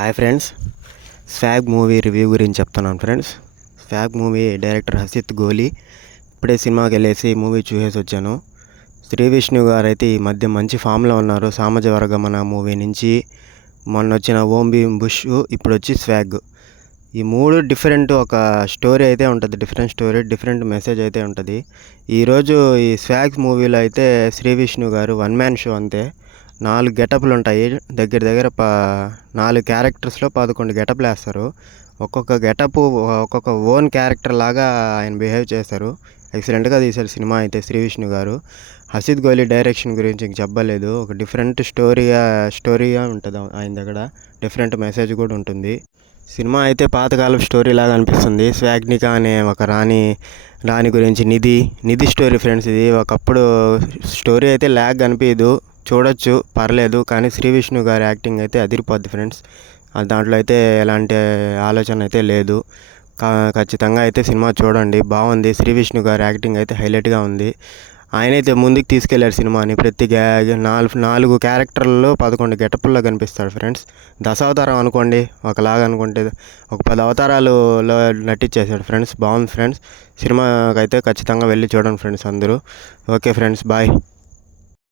Hi friends, swag movie review గురించి చెప్తున్నాను friends. Swag movie director Hasith గోలి. ఇప్పుడే సినిమాకి వెళ్ళేసి మూవీ చూసేసి వచ్చాను. శ్రీ విష్ణు గారు అయితే ఈ మధ్య మంచి ఫామ్లో ఉన్నారు. సామాజ వర్గమన మూవీ నుంచి మొన్న వచ్చిన ఓం భీమ్ బుష్, ఇప్పుడు వచ్చి స్వాగ్. ఈ మూడు డిఫరెంట్ ఒక స్టోరీ అయితే ఉంటుంది. డిఫరెంట్ స్టోరీ, డిఫరెంట్ మెసేజ్ అయితే ఉంటుంది. ఈరోజు ఈ స్వాగ్ మూవీలో అయితే శ్రీ విష్ణు గారు వన్ మ్యాన్ షో అంతే. 4 గెటప్లు ఉంటాయి. దగ్గర దగ్గర 4 క్యారెక్టర్స్లో 11 గెటప్లు వేస్తారు. ఒక్కొక్క గెటప్ ఒక్కొక్క ఓన్ క్యారెక్టర్ లాగా ఆయన బిహేవ్ చేస్తారు. ఎక్సలెంట్గా తీశారు సినిమా అయితే శ్రీ విష్ణు గారు. హసిత్ గోలి డైరెక్షన్ గురించి ఇంక చెప్పలేదు. ఒక డిఫరెంట్ స్టోరీగా ఉంటుంది ఆయన దగ్గర. డిఫరెంట్ మెసేజ్ కూడా ఉంటుంది. సినిమా అయితే పాతకాలపు స్టోరీ లాగా అనిపిస్తుంది. స్వాగ్నిక అనే ఒక రాణి గురించి నిధి స్టోరీ ఫ్రెండ్స్. ఇది ఒకప్పుడు స్టోరీ అయితే ల్యాగ్ అనిపించదు, చూడొచ్చు, పర్లేదు. కానీ శ్రీ విష్ణు గారి యాక్టింగ్ అయితే అదిరిపోద్ది ఫ్రెండ్స్. దాంట్లో అయితే ఎలాంటి ఆలోచన అయితే లేదు. ఖచ్చితంగా అయితే సినిమా చూడండి, బాగుంది. శ్రీ విష్ణు గారి యాక్టింగ్ అయితే హైలైట్గా ఉంది. ఆయనైతే ముందుకు తీసుకెళ్లారు సినిమాని. ప్రతి 4 క్యారెక్టర్లలో 11 గెటప్ల్లో కనిపిస్తాడు ఫ్రెండ్స్. దశావతారం అనుకోండి ఒకలాగా, అనుకుంటే ఒక 10 అవతారాలలో నటించేశాడు ఫ్రెండ్స్. బాగుంది ఫ్రెండ్స్. సినిమాకి అయితే ఖచ్చితంగా వెళ్ళి చూడండి ఫ్రెండ్స్ అందరూ. Okay friends, bye.